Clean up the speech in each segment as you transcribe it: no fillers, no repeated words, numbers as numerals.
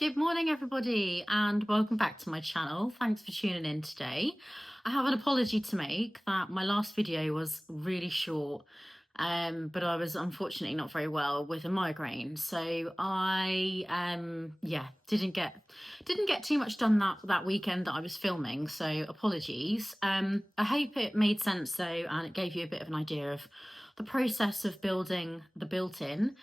Good morning, everybody, and welcome back to my channel. Thanks for tuning in today. I have an apology to make that my last video was really short, but I was unfortunately not very well with a migraine, so I didn't get too much done that weekend that I was filming. So apologies. I hope it made sense though, and it gave you a bit of an idea of the process of building the built-in,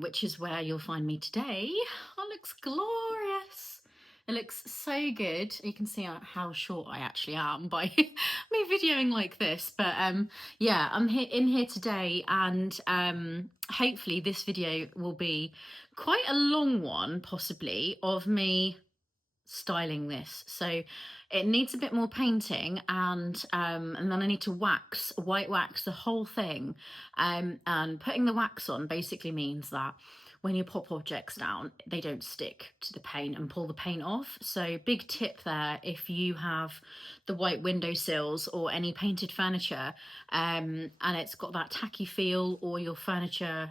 which is where you'll find me today. Oh, it looks glorious. It looks so good. You can see how short I actually am by me videoing like this. But yeah, I'm in here today, and hopefully this video will be quite a long one, possibly, of me styling this. So it needs a bit more painting, and then I need to white wax the whole thing, and putting the wax on basically means that when you pop objects down, they don't stick to the paint and pull the paint off. So big tip there, if you have the white windowsills or any painted furniture, and it's got that tacky feel, or your furniture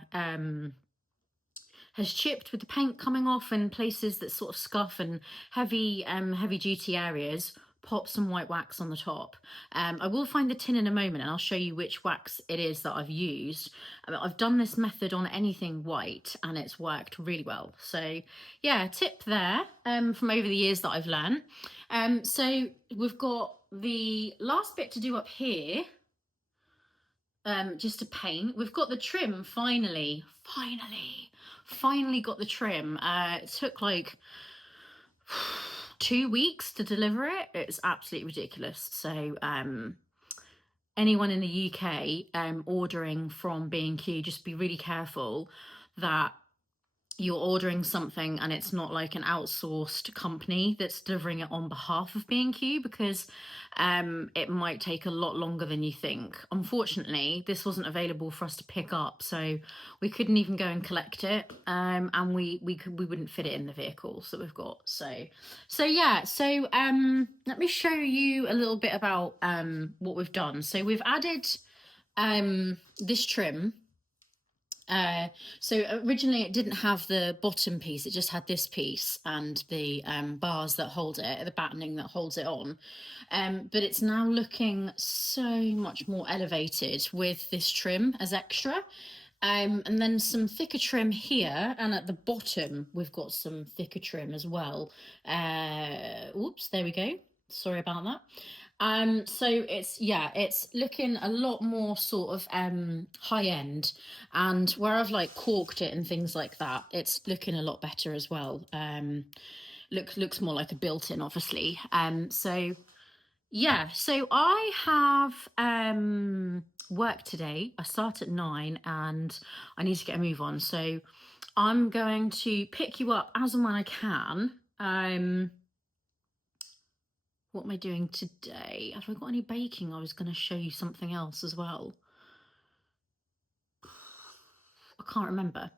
has chipped with the paint coming off in places that sort of scuff and heavy duty areas, pop some white wax on the top. I will find the tin in a moment and I'll show you which wax it is that I've used. I've done this method on anything white and it's worked really well. So yeah, tip there from over the years that I've learned. So we've got the last bit to do up here, just to paint. We've got the trim finally got the trim. It took like 2 weeks to deliver it. It's absolutely ridiculous. So anyone in the UK ordering from B&Q, just be really careful that you're ordering something and it's not like an outsourced company that's delivering it on behalf of B&Q, because it might take a lot longer than you think. Unfortunately, this wasn't available for us to pick up, so we couldn't even go and collect it, and we wouldn't fit it in the vehicles that we've got. So yeah, so let me show you a little bit about what we've done. So we've added this trim. So originally it didn't have the bottom piece, it just had this piece and the bars that hold it, the battening that holds it on. But it's now looking so much more elevated with this trim as extra. And then some thicker trim here, and at the bottom we've got some thicker trim as well. Oops, there we go. Sorry about that. So it's looking a lot more sort of high end, and where I've like corked it and things like that, it's looking a lot better as well. Looks more like a built-in, obviously. So yeah, so I have work today. I start at 9 and I need to get a move on, so I'm going to pick you up as and when I can. What am I doing today? Have I got any baking? I was going to show you something else as well. I can't remember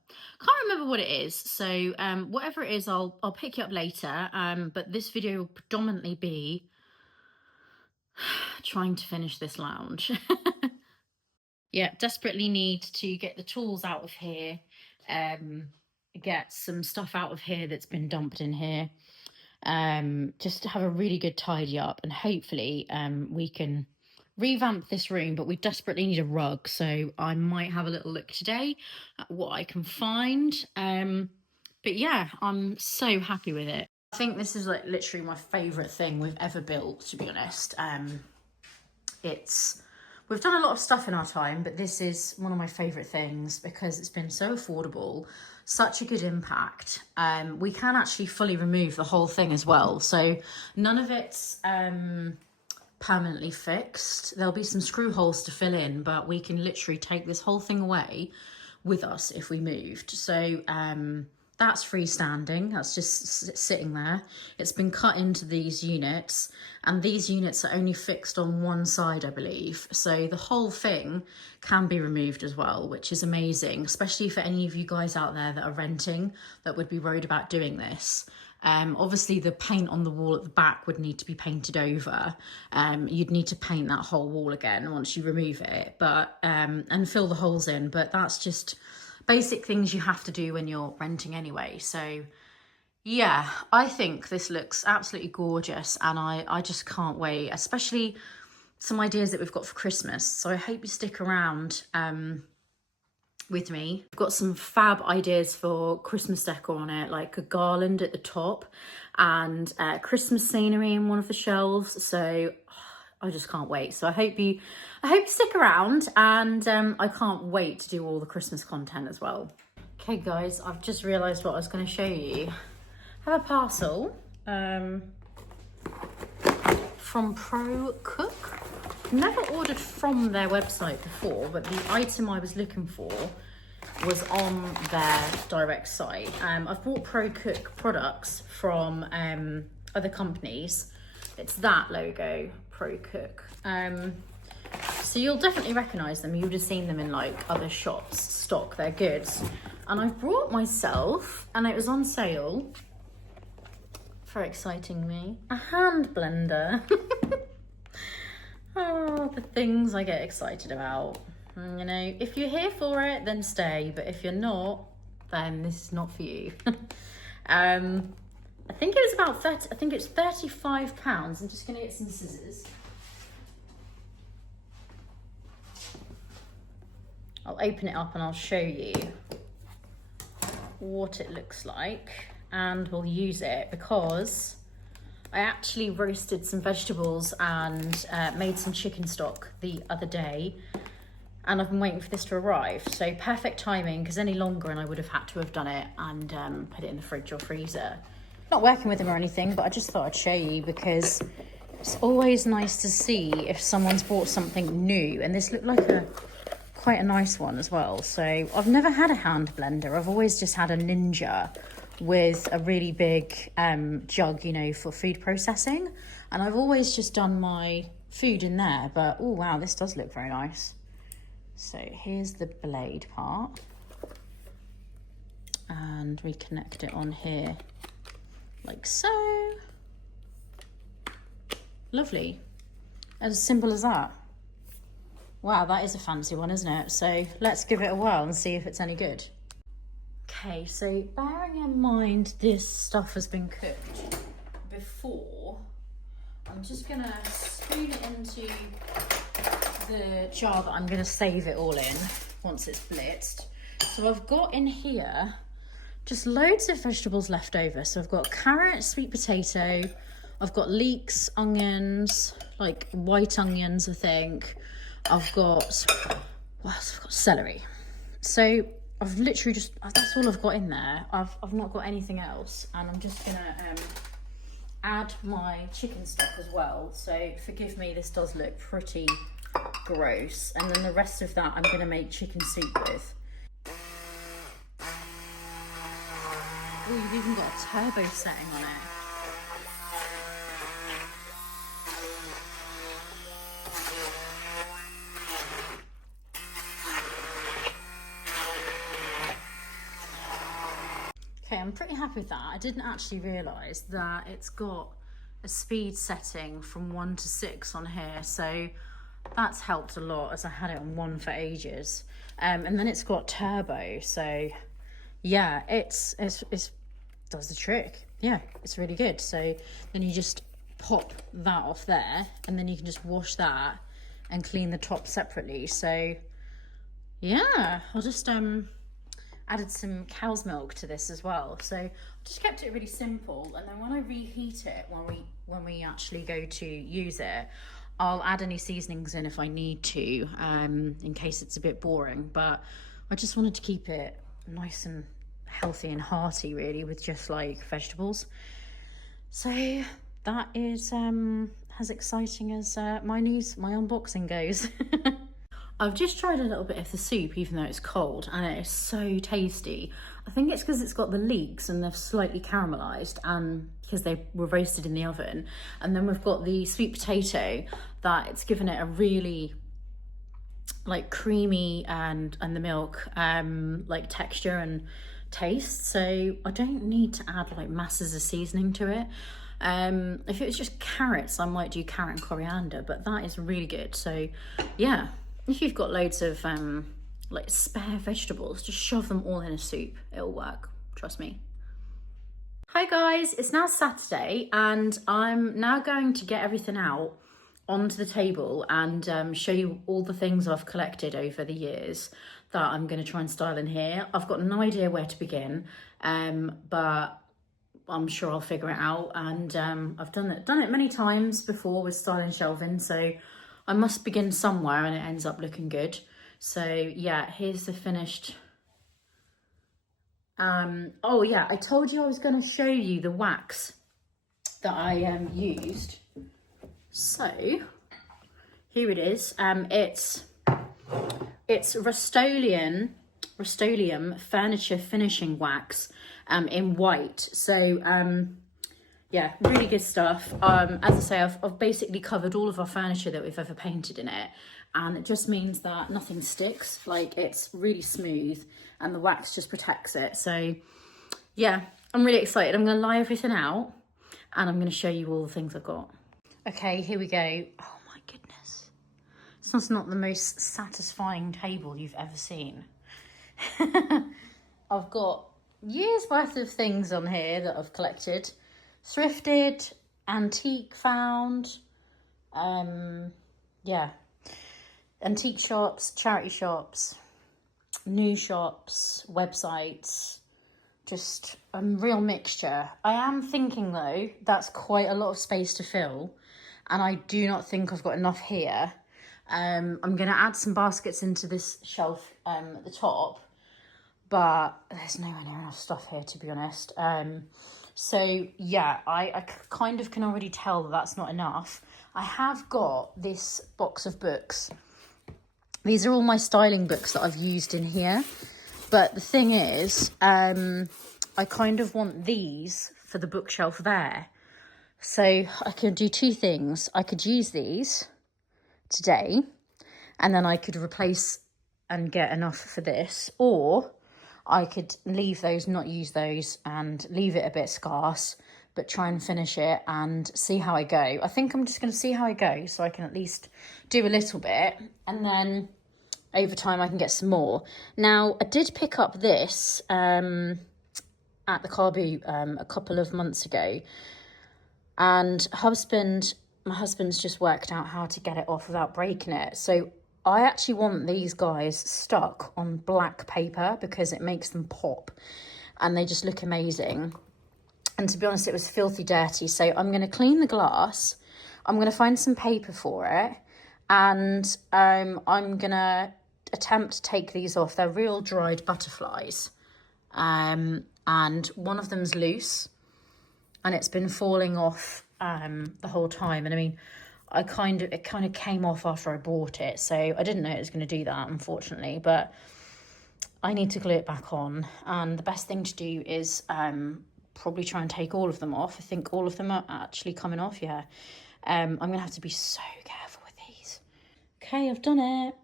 what it is. So whatever it is, I'll pick you up later. But this video will predominantly be trying to finish this lounge. Yeah, desperately need to get the tools out of here, get some stuff out of here that's been dumped in here, just to have a really good tidy up, and hopefully we can revamp this room. But we desperately need a rug, so I might have a little look today at what I can find. But yeah, I'm so happy with it. I think this is like literally my favorite thing we've ever built, to be honest. We've done a lot of stuff in our time, but this is one of my favourite things because it's been so affordable, such a good impact. We can actually fully remove the whole thing as well, so none of it's permanently fixed. There'll be some screw holes to fill in, but we can literally take this whole thing away with us if we moved. So that's freestanding, that's just sitting there. It's been cut into these units, and these units are only fixed on one side, I believe. So the whole thing can be removed as well, which is amazing, especially for any of you guys out there that are renting that would be worried about doing this. Obviously the paint on the wall at the back would need to be painted over. You'd need to paint that whole wall again once you remove it, but and fill the holes in, but that's just basic things you have to do when you're renting anyway. So Yeah, I think this looks absolutely gorgeous, and I just can't wait, especially some ideas that we've got for Christmas. So I hope you stick around with me. I've got some fab ideas for Christmas decor on it, like a garland at the top and Christmas scenery in one of the shelves. So I just can't wait. So I hope you stick around, and I can't wait to do all the Christmas content as well. Okay guys, I've just realised what I was going to show you. I have a parcel from ProCook. Never ordered from their website before, but the item I was looking for was on their direct site. I've bought ProCook products from other companies. It's that logo, ProCook. So you'll definitely recognise them. You would have seen them in like other shops stock their goods. And I've brought myself, and it was on sale, very exciting me, a hand blender. Oh, the things I get excited about. You know, if you're here for it, then stay. But if you're not, then this is not for you. I think it was about 30, I think it's £35. I'm just gonna get some scissors. I'll open it up and I'll show you what it looks like, and we'll use it because I actually roasted some vegetables and made some chicken stock the other day, and I've been waiting for this to arrive. So perfect timing, because any longer and I would have had to have done it and put it in the fridge or freezer. Not working with them or anything, but I just thought I'd show you because it's always nice to see if someone's bought something new, and this looked like quite a nice one as well. So I've never had a hand blender. I've always just had a Ninja with a really big jug, you know, for food processing, and I've always just done my food in there. But oh wow, this does look very nice. So here's the blade part, and we connect it on here like so. Lovely, as simple as that. Wow, that is a fancy one, isn't it? So let's give it a whirl and see if it's any good. Okay, so bearing in mind this stuff has been cooked before, I'm just gonna spoon it into the jar that I'm gonna save it all in once it's blitzed. So I've got in here just loads of vegetables left over. So I've got carrot, sweet potato, I've got leeks, onions, like white onions, I think. I've got, what else? I've got celery. So I've literally just, that's all I've got in there. I've not got anything else. And I'm just gonna add my chicken stock as well. So forgive me, this does look pretty gross. And then the rest of that I'm gonna make chicken soup with. Oh, you've even got a turbo setting on it. Okay, I'm pretty happy with that. I didn't actually realise that it's got a speed setting from 1 to 6 on here, so that's helped a lot as I had it on 1 for ages. And then it's got turbo, so yeah, it does the trick. Yeah, it's really good. So then you just pop that off there, and then you can just wash that and clean the top separately. So yeah, I'll just added some cow's milk to this as well. So I just kept it really simple, and then when I reheat it, when we actually go to use it, I'll add any seasonings in if I need to, in case it's a bit boring. But I just wanted to keep it nice and healthy and hearty, really, with just like vegetables. So that is as exciting as my unboxing goes. I've just tried a little bit of the soup, even though it's cold, and it is so tasty. I think it's because it's got the leeks and they're slightly caramelised, and because they were roasted in the oven. And then we've got the sweet potato that it's given it a really like creamy and the milk like texture and taste. So I don't need to add like masses of seasoning to it. If it was just carrots, I might do carrot and coriander, but that is really good. So yeah. If you've got loads of like spare vegetables, just shove them all in a soup. It'll work, trust me. Hi guys, it's now Saturday and I'm now going to get everything out onto the table and show you all the things I've collected over the years that I'm going to try and style in here. I've got no idea where to begin, but I'm sure I'll figure it out, and I've done it many times before with styling shelving, so I must begin somewhere and it ends up looking good. So yeah, here's the finished. Oh yeah, I told you I was going to show you the wax that I used. So here it is. It's Rust-Oleum furniture finishing wax in white. So yeah, really good stuff. As I say, I've basically covered all of our furniture that we've ever painted in it, and it just means that nothing sticks. Like, it's really smooth and the wax just protects it. So yeah, I'm really excited. I'm going to lie everything out and I'm going to show you all the things I've got. Okay, here we go. Oh my goodness. This is not the most satisfying table you've ever seen. I've got years worth of things on here that I've collected. Thrifted, antique found, yeah, antique shops, charity shops, new shops, websites, just a real mixture. I am thinking though, that's quite a lot of space to fill, and I do not think I've got enough here. I'm going to add some baskets into this shelf at the top, but there's nowhere near enough stuff here, to be honest. So yeah, I kind of can already tell that that's not enough. I have got this box of books. These are all my styling books that I've used in here. But the thing is, I kind of want these for the bookshelf there. So I could do two things. I could use these today, and then I could replace and get enough for this, or I could leave those, not use those, and leave it a bit scarce, but try and finish it and see how I go. I think I'm just going to see how I go, so I can at least do a little bit, and then over time I can get some more. Now, I did pick up this at the car boot a couple of months ago, and my husband's just worked out how to get it off without breaking it. So I actually want these guys stuck on black paper because it makes them pop and they just look amazing. And to be honest, it was filthy dirty. So I'm going to clean the glass. I'm going to find some paper for it. And I'm going to attempt to take these off. They're real dried butterflies. And one of them's loose and it's been falling off the whole time. And I mean, it kind of came off after I bought it, so I didn't know it was going to do that, unfortunately, but I need to glue it back on, and the best thing to do is probably try and take all of them off. I think all of them are actually coming off, yeah. I'm going to have to be so careful with these. Okay, I've done it.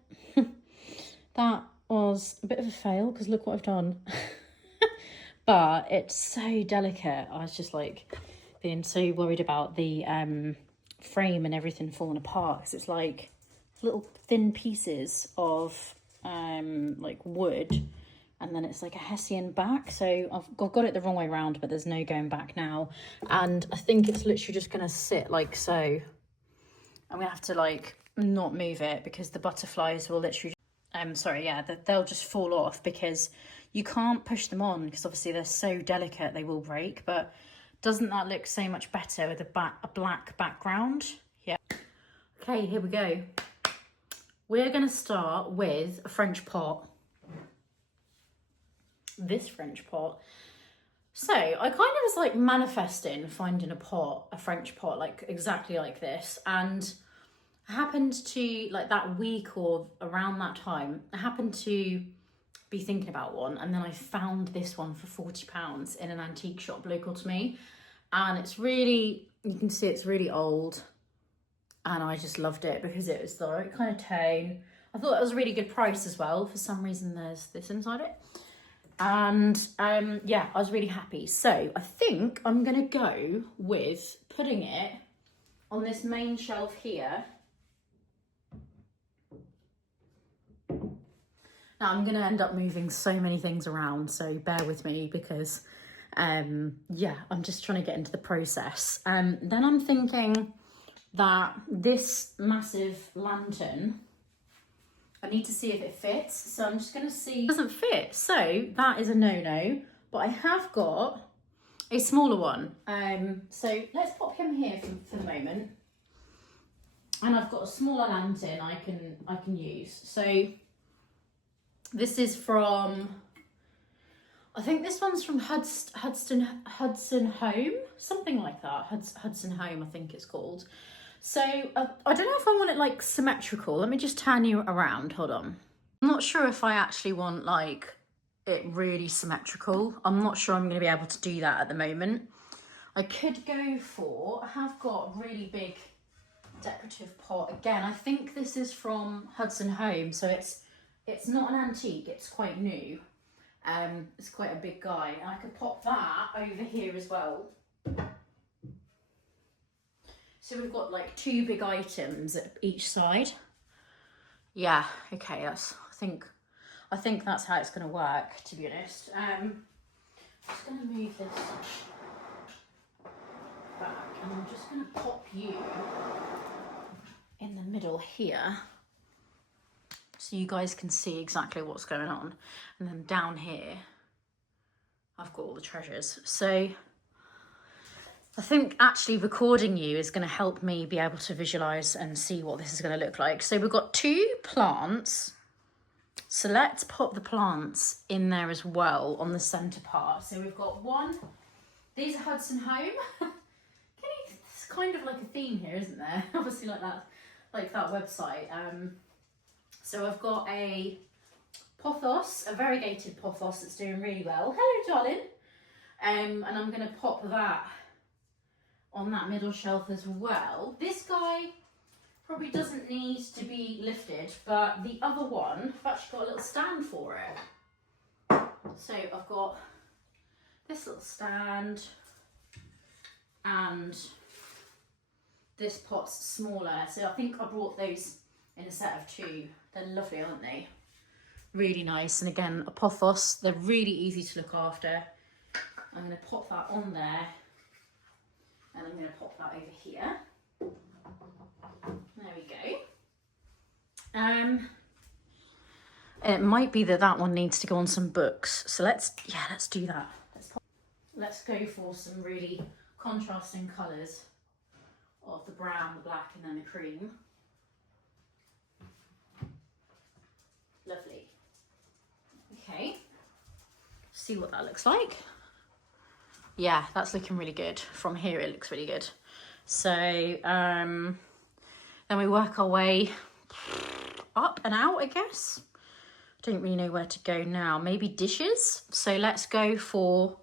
That was a bit of a fail, because look what I've done. But it's so delicate. I was just like being so worried about the frame and everything falling apart, because it's like little thin pieces of like wood, and then it's like a hessian back. So I've got it the wrong way around, but there's no going back now, and I think it's literally just gonna sit like so. I'm gonna have to like not move it because the butterflies will literally they'll just fall off, because you can't push them on because obviously they're so delicate they will break. But doesn't that look so much better with a black background? Yeah. Okay, here we go. We're going to start with a French pot. This French pot. So I kind of was like manifesting finding a French pot like exactly like this. And I happened to, like that week or around that time, I happened to be thinking about one, and then I found this one for £40 in an antique shop local to me, and it's really, you can see it's really old, and I just loved it because it was the right kind of tone. I thought it was a really good price as well. For some reason there's this inside it, and yeah, I was really happy. So I think I'm gonna go with putting it on this main shelf here. Now I'm going to end up moving so many things around, so bear with me, because Yeah, I'm just trying to get into the process. Then I'm thinking that this massive lantern, I need to see if it fits. So I'm just going to see. It doesn't fit. So that is a no-no. But I have got a smaller one. So let's pop him here for the moment. And I've got a smaller lantern I can use. So this is from, I think this one's from Hudson Home, something like that. Hudson Home, I think it's called. So I don't know if I want it like symmetrical. Let me just turn you around. Hold on. I'm not sure if I actually want like it really symmetrical. I'm not sure I'm going to be able to do that at the moment. I could go for, I have got a really big decorative pot. Again, I think this is from Hudson Home, so it's not an antique, it's quite new. It's quite a big guy, and I could pop that over here as well. So we've got like two big items at each side. Yeah, okay, that's, I think that's how it's going to work, to be honest. I'm just going to move this back, and I'm just going to pop you in the middle here so you guys can see exactly what's going on. And then down here, I've got all the treasures. So I think actually recording you is going to help me be able to visualize and see what this is going to look like. So we've got two plants. So let's pop the plants in there as well on the center part. So we've got one, these are Hudson Home. It's kind of like a theme here, isn't there? Obviously like that website. So I've got a pothos, a variegated pothos that's doing really well. Hello, darling. And I'm going to pop that on that middle shelf as well. This guy probably doesn't need to be lifted, but the other one, I've actually got a little stand for it. So I've got this little stand, and this pot's smaller. So I think I brought those in a set of two. They're lovely, aren't they? Really nice. And again, a pothos, they're really easy to look after. I'm going to pop that on there, and I'm going to pop that over here. There we go. It might be that one needs to go on some books. So let's do that. Let's go for some really contrasting colours of the brown, the black, and then the cream. Lovely. Okay. See what that looks like. Yeah, that's looking really good. From here it looks really good. So then we work our way up and out, I guess. I don't really know where to go now. Maybe dishes. So let's go for,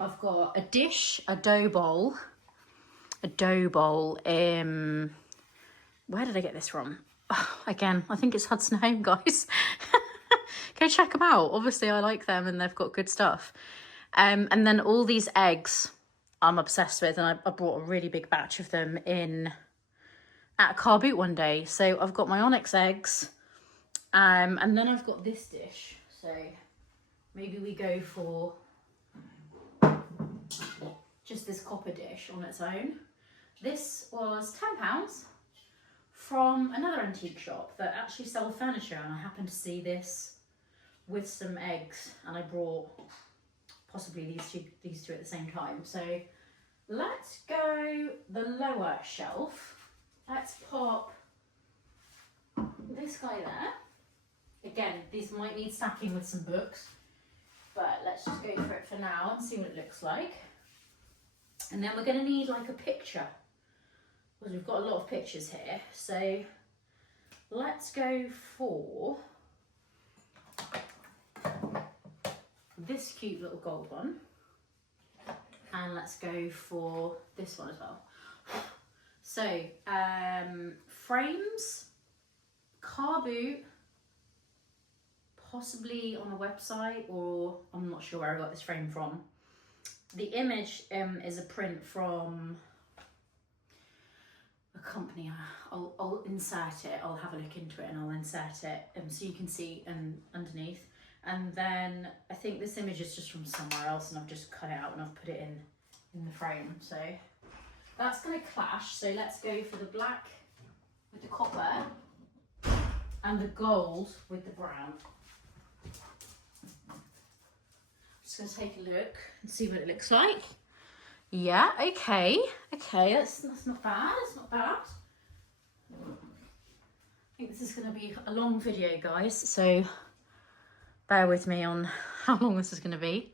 I've got a dish, a dough bowl. Where did I get this from? Oh, again, I think it's Hudson Home, guys. Go check them out. Obviously I like them and they've got good stuff. And then all these eggs I'm obsessed with, and I brought a really big batch of them in at a car boot one day. So I've got my onyx eggs, and then I've got this dish. So maybe we go for just this copper dish on its own. This was £10 from another antique shop that actually sell furniture, and I happened to see this with some eggs, and I brought possibly these two at the same time. So let's go the lower shelf. Let's pop this guy there. Again, these might need stacking with some books, but let's just go for it for now and see what it looks like. And then we're going to need like a picture, because we've got a lot of pictures here. So let's go for this cute little gold one, and let's go for this one as well. So frames, car boot, possibly on a website, or I'm not sure where I got this frame from. The image is a print from a company. I'll insert it, I'll have a look into it and I'll insert it so you can see underneath. And then I think this image is just from somewhere else and I've just cut it out and I've put it in the frame. So that's going to clash. So let's go for the black with the copper and the gold with the brown. Just going to take a look and see what it looks like. Yeah, okay, that's not bad, it's not bad. I think this is going to be a long video, guys, so bear with me on how long this is going to be.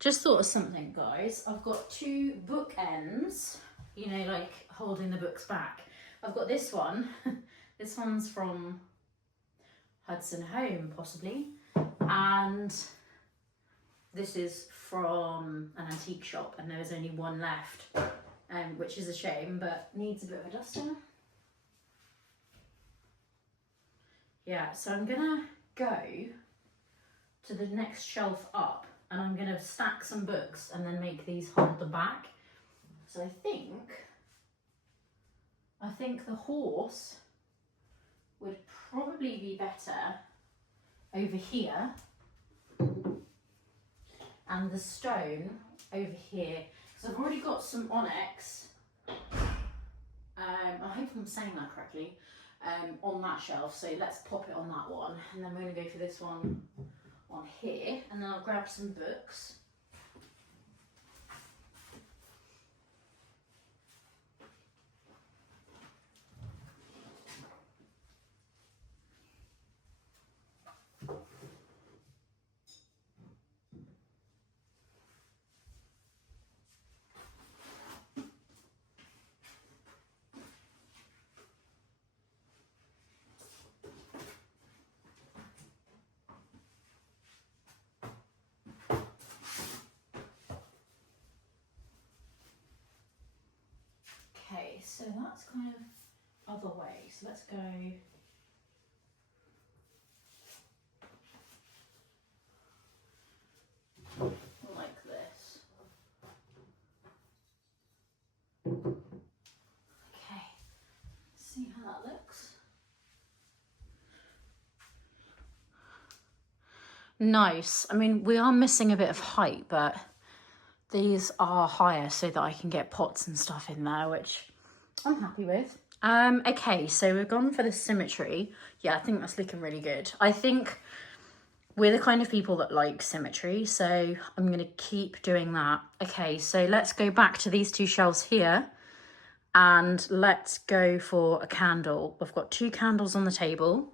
Just thought of something, guys. I've got two bookends, you know, like holding the books back. I've got this one. This one's from Hudson Home, possibly, and this is from an antique shop, and there's only one left, which is a shame, but needs a bit of a duster. Yeah, so I'm gonna go to the next shelf up and I'm gonna stack some books and then make these hold the back. So I think the horse would probably be better over here and the stone over here, because I've already got some onyx, I hope I'm saying that correctly, on that shelf, so let's pop it on that one, and then we're going to go for this one on here, and then I'll grab some books. Okay, so that's kind of other way. So let's go like this. Okay, see how that looks. Nice. I mean, we are missing a bit of height, but these are higher so that I can get pots and stuff in there, which I'm happy with. Okay, so we've gone for the symmetry. Yeah, I think that's looking really good. I think we're the kind of people that like symmetry, so I'm going to keep doing that. Okay, so let's go back to these two shelves here and let's go for a candle. We've got two candles on the table.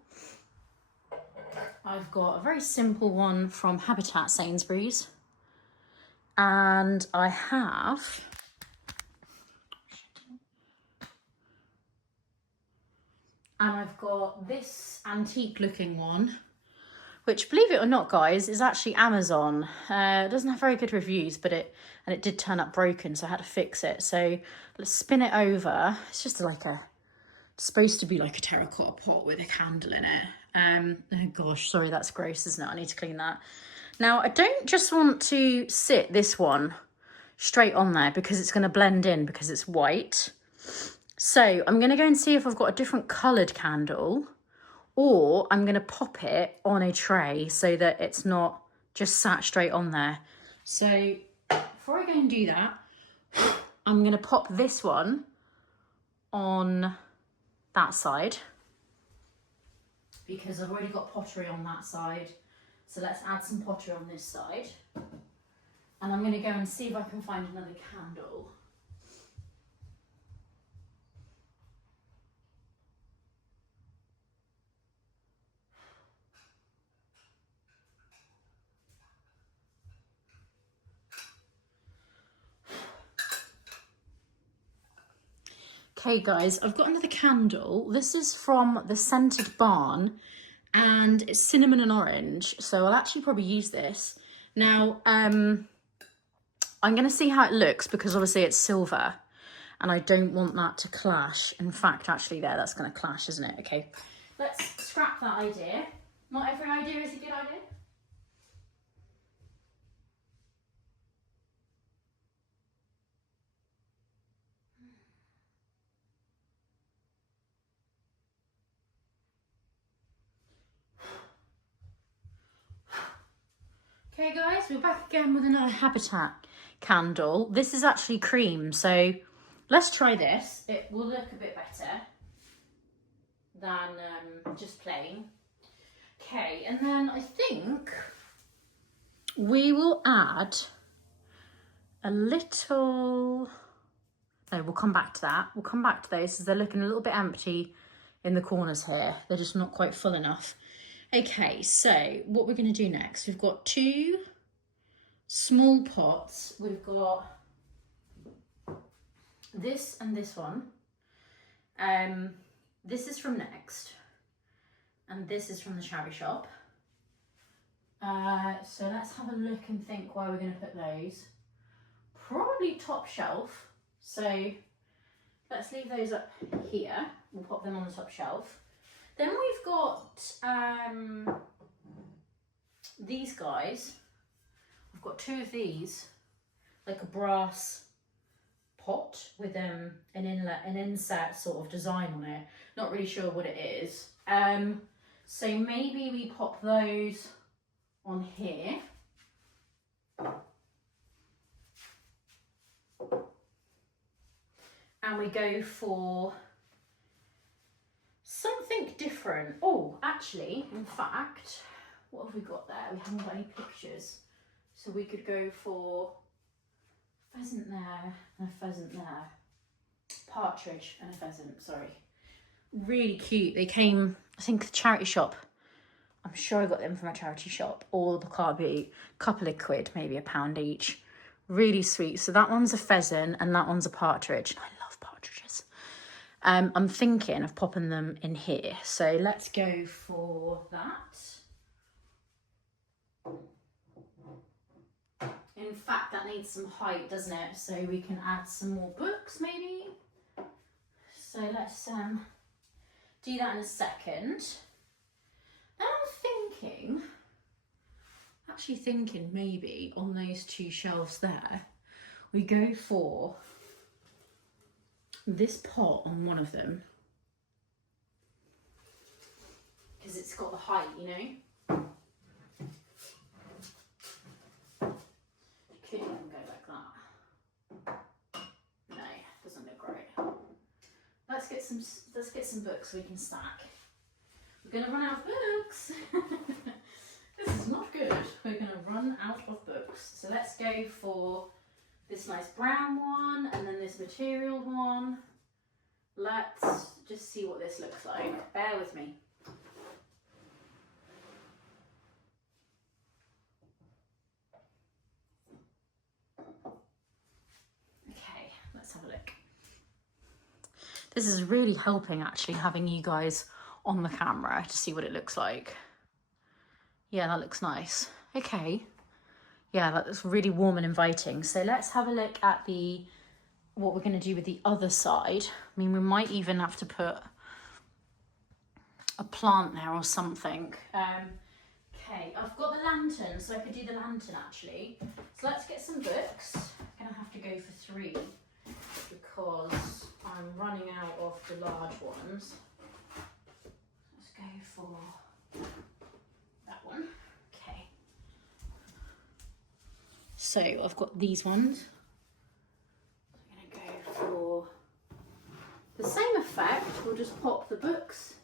I've got a very simple one from Habitat Sainsbury's. And I have I've got this antique looking one, which, believe it or not, guys, is actually Amazon. It doesn't have very good reviews, but it did turn up broken, so I had to fix it. So let's spin it over. It's just like supposed to be like a terracotta pot with a candle in it. Oh gosh, sorry, that's gross, isn't it? I need to clean that. Now, I don't just want to sit this one straight on there because it's going to blend in because it's white. So I'm going to go and see if I've got a different coloured candle, or I'm going to pop it on a tray so that it's not just sat straight on there. So before I go and do that, I'm going to pop this one on that side because I've already got pottery on that side. So let's add some pottery on this side. And I'm going to go and see if I can find another candle. Okay guys, I've got another candle. This is from the Scented Barn and it's cinnamon and orange. So I'll actually probably use this. Now, I'm going to see how it looks because obviously it's silver and I don't want that to clash. In fact, actually there, that's going to clash, isn't it? Okay, let's scrap that idea. Not every idea is a good idea. Okay guys, we're back again with another Habitat candle. This is actually cream, so let's try this. It will look a bit better than just plain. Okay, and then I think we will add a little, no, we'll come back to that. We'll come back to those because they're looking a little bit empty in the corners here. They're just not quite full enough. Okay, so what we're going to do next, we've got 2 small pots. We've got this and this one. This is from Next, and this is from the charity shop. So let's have a look and think where we're going to put those. Probably top shelf. So let's leave those up here. We'll pop them on the top shelf. Then we've got these guys. I've got 2 of these, like a brass pot with an insert sort of design on it. Not really sure what it is. So maybe we pop those on here. And we go for something different. Oh, actually, in fact, what have we got there? We haven't got any pictures. So we could go for pheasant there and a pheasant there. Partridge and a pheasant, sorry. Really cute. They came, I think, the charity shop. I'm sure I got them from a charity shop. Or the carby, couple of quid, maybe £1 each. Really sweet. So that one's a pheasant and that one's a partridge. I love partridges. I'm thinking of popping them in here. So let's go for that. In fact, that needs some height, doesn't it? So we can add some more books, maybe. So let's do that in a second. Then I'm actually thinking maybe on those 2 shelves there, we go for this pot on one of them. Because it's got the height, you know. Could even go like that. No, doesn't look great. Let's get some books we can stack. We're gonna run out of books. This is not good. We're gonna run out of books. So let's go for this nice brown one and then this material one. Let's just see what this looks like. Bear with me. Okay, let's have a look. This is really helping actually having you guys on the camera to see what it looks like. Yeah, that looks nice. Okay. Yeah, that looks really warm and inviting. So let's have a look at what we're going to do with the other side. I mean, we might even have to put a plant there or something. Okay, I've got the lantern, so I could do the lantern actually. So let's get some books. I'm going to have to go for 3 because I'm running out of the large ones. Let's go for that one. Okay. So I've got these ones. I'm going to go for the same effect. We'll just pop the books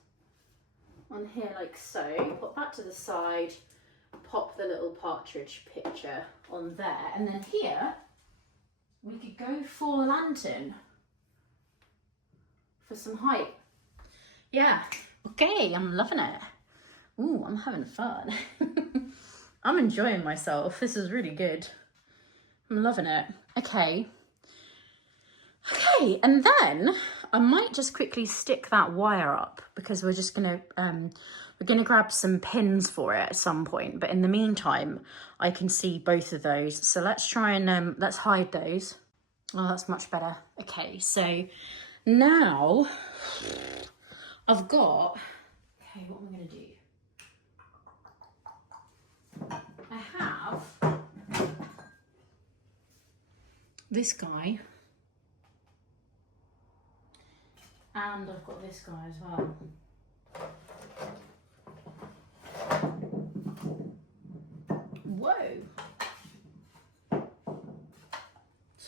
on here like so. Pop that to the side. Pop the little partridge picture on there. And then here, we could go for a lantern for some height. Yeah. Okay, I'm loving it. Ooh, I'm having fun. I'm enjoying myself. This is really good. I'm loving it. Okay. Okay, and then I might just quickly stick that wire up because we're just gonna grab some pins for it at some point. But in the meantime, I can see both of those. So let's try and let's hide those. Oh, that's much better. Okay, so now I've got, okay, what am I gonna do? I have this guy and I've got this guy as well. Whoa,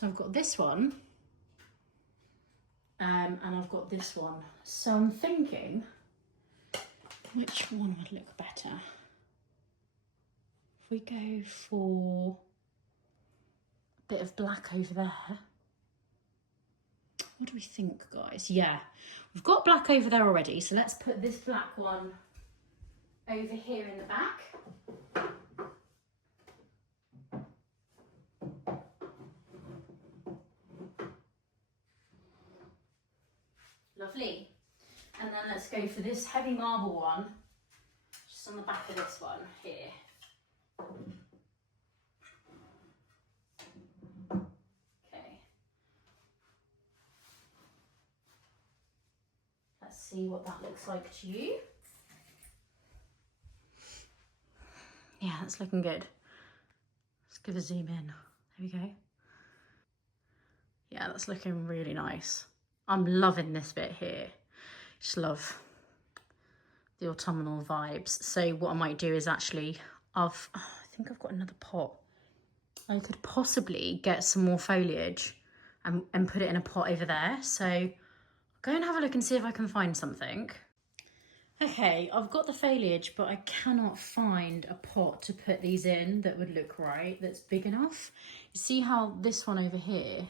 So I've got this one, and I've got this one. So I'm thinking, which one would look better? If we go for a bit of black over there. What do we think, guys? Yeah, we've got black over there already, so let's put this black one over here in the back. Lovely. And then let's go for this heavy marble one, just on the back of this one here. Okay. Let's see what that looks like to you. Yeah, that's looking good. Let's give a zoom in. There we go. Yeah, that's looking really nice. I'm loving this bit here. Just love the autumnal vibes. So what I might do is actually, I think I've got another pot. I could possibly get some more foliage and put it in a pot over there. So go and have a look and see if I can find something. Okay, I've got the foliage, but I cannot find a pot to put these in that would look right, that's big enough. You see how this one over here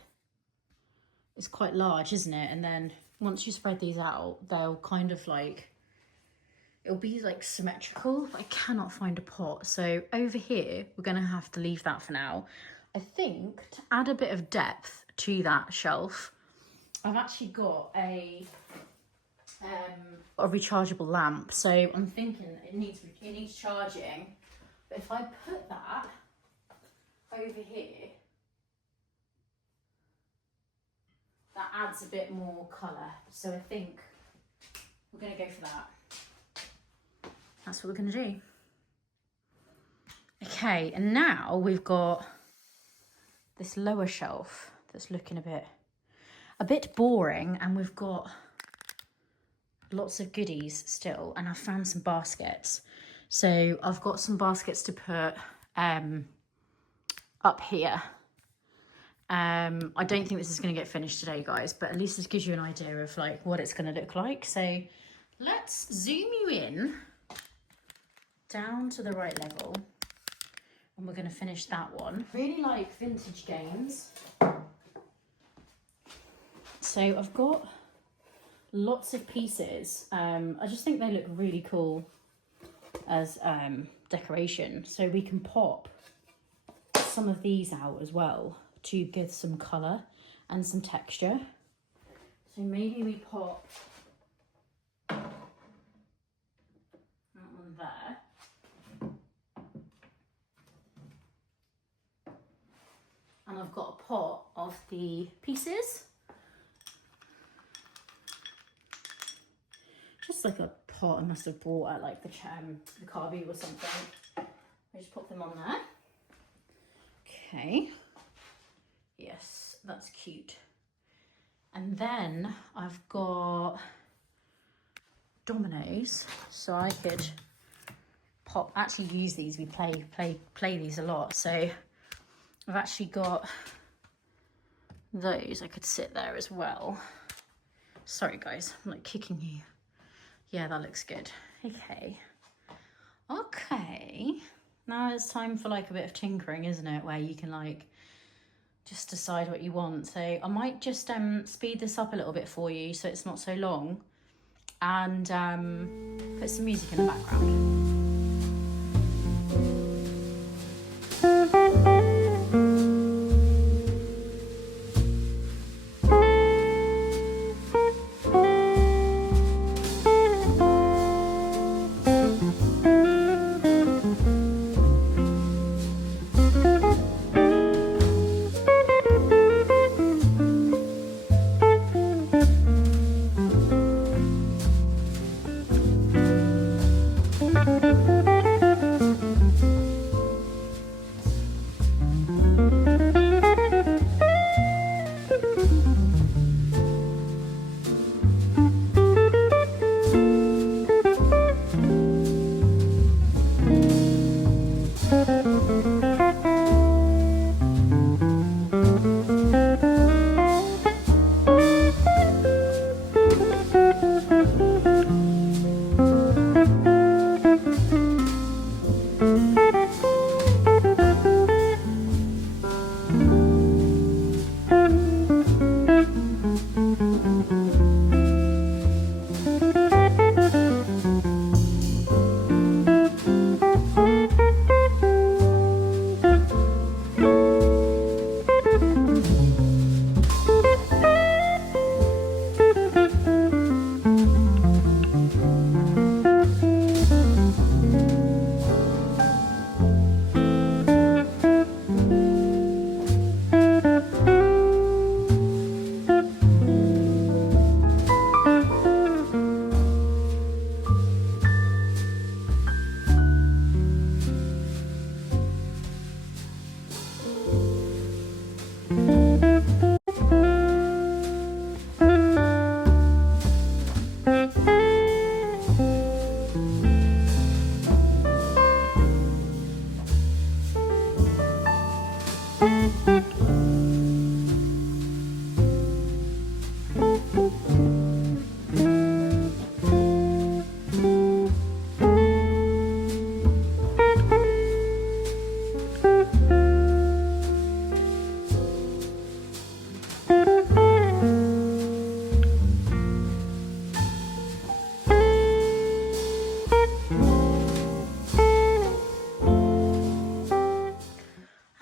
is quite large, isn't it? And then once you spread these out, they'll kind of like, it'll be like symmetrical, but I cannot find a pot. So over here, we're gonna have to leave that for now. I think to add a bit of depth to that shelf, I've actually got a rechargeable lamp. So I'm thinking it needs charging. But if I put that over here, that adds a bit more colour. So I think we're going to go for that. That's what we're going to do. Okay, and now we've got this lower shelf that's looking a bit boring, and we've got lots of goodies still, and I've found some baskets. So I've got some baskets to put up here. I don't think this is going to get finished today, guys, but at least this gives you an idea of like what it's going to look like. So let's zoom you in down to the right level, and we're going to finish that one. Really like vintage games. So I've got lots of pieces. I just think they look really cool as decoration. So we can pop some of these out as well to give some colour and some texture. So maybe we pop that one there. And I've got a pot of the pieces. Just like a pot I must have bought at like the Carby or something. I just pop them on there. Okay. Yes, that's cute. And then I've got dominoes, so I could actually use these. We play these a lot. So I've actually got those. I could sit there as well. Sorry guys, I'm like kicking you. Yeah, that looks good. Okay. Okay. Now it's time for like a bit of tinkering, isn't it? Where you can like just decide what you want. So I might just speed this up a little bit for you so it's not so long, and put some music in the background.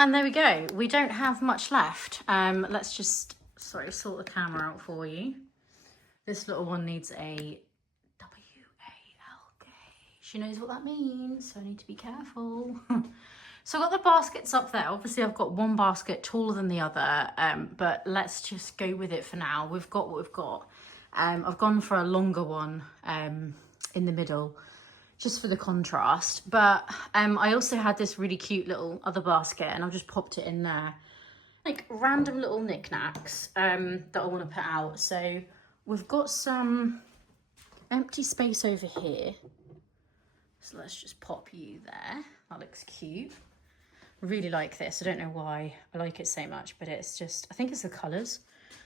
And there we go. We don't have much left. Let's just, sorry, sort the camera out for you. This little one needs a WALK. She knows what that means, so I need to be careful. So I've got the baskets up there. Obviously I've got one basket taller than the other, but let's just go with it for now. We've got what we've got. I've gone for a longer one in the middle, just for the contrast. But I also had this really cute little other basket, and I've just popped it in there. Like random little knickknacks that I want to put out. So we've got some empty space over here. So let's just pop you there. That looks cute. Really like this. I don't know why I like it so much, but it's just, I think it's the colours.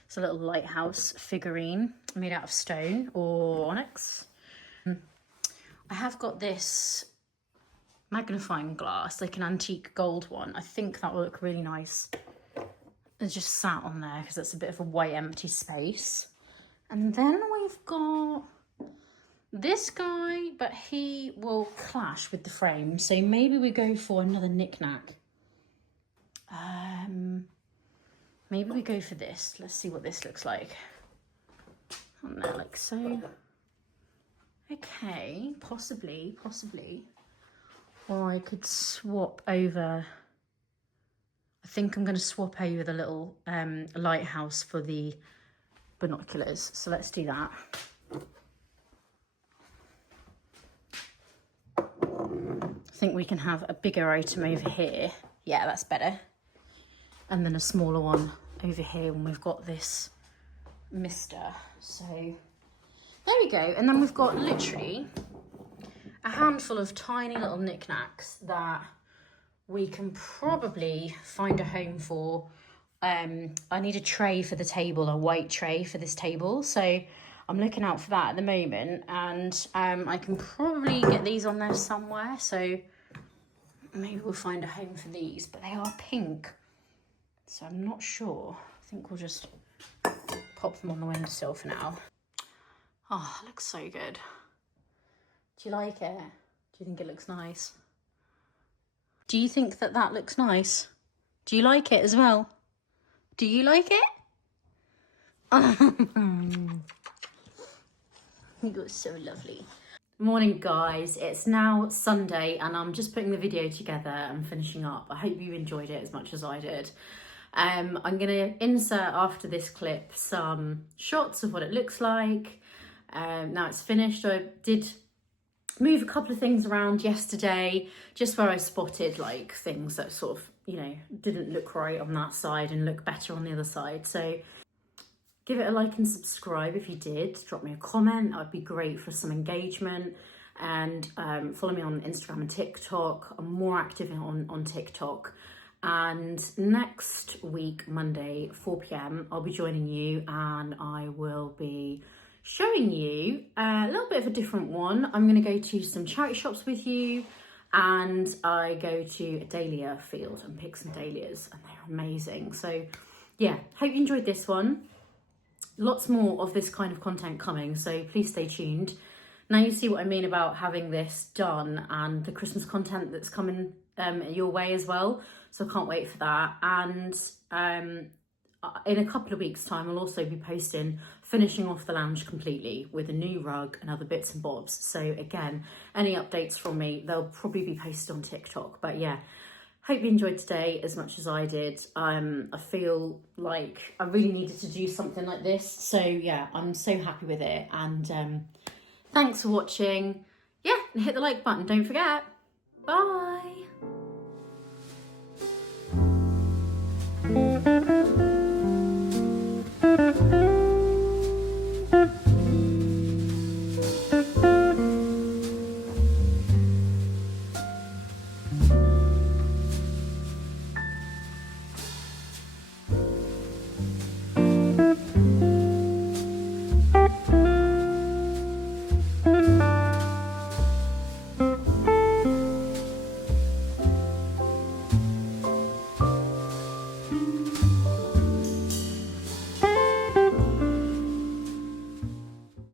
It's a little lighthouse figurine made out of stone or onyx. I have got this magnifying glass, like an antique gold one. I think that will look really nice. It's just sat on there because it's a bit of a white empty space. And then we've got this guy, but he will clash with the frame. So maybe we go for another knick-knack. Maybe we go for this. Let's see what this looks like. On there, like so. Okay, possibly. Or I could swap over. I think I'm going to swap over the little lighthouse for the binoculars. So let's do that. I think we can have a bigger item over here. Yeah, that's better. And then a smaller one over here when we've got this mister. So there we go. And then we've got literally a handful of tiny little knickknacks that we can probably find a home for. I need a tray for the table, a white tray for this table. So I'm looking out for that at the moment. And I can probably get these on there somewhere. So maybe we'll find a home for these, but they are pink. So I'm not sure. I think we'll just pop them on the windowsill for now. Oh, it looks so good. Do you like it? Do you think it looks nice? Do you think that that looks nice? Do you like it as well? Do you like it? I think it was so lovely. Morning guys, it's now Sunday and I'm just putting the video together and finishing up. I hope you enjoyed it as much as I did. I'm going to insert after this clip some shots of what it looks like. Now it's finished. I did move a couple of things around yesterday, just where I spotted like things that sort of, you know, didn't look right on that side and look better on the other side. So give it a like and subscribe if you did. Drop me a comment, that would be great for some engagement. And follow me on Instagram and TikTok. I'm more active on TikTok. And next week, Monday, 4 p.m, I'll be joining you and I will be showing you a little bit of a different one. I'm going to go to some charity shops with you, and I go to a dahlia field and pick some dahlias, and they're amazing. So yeah, hope you enjoyed this one. Lots more of this kind of content coming, so please stay tuned. Now you see what I mean about having this done and the Christmas content that's coming your way as well. So I can't wait for that. And in a couple of weeks' time, I'll also be posting finishing off the lounge completely with a new rug and other bits and bobs. So again, any updates from me, they'll probably be posted on TikTok. But yeah, hope you enjoyed today as much as I did. I feel like I really needed to do something like this. So yeah, I'm so happy with it. And thanks for watching. Yeah, and hit the like button, don't forget. Bye.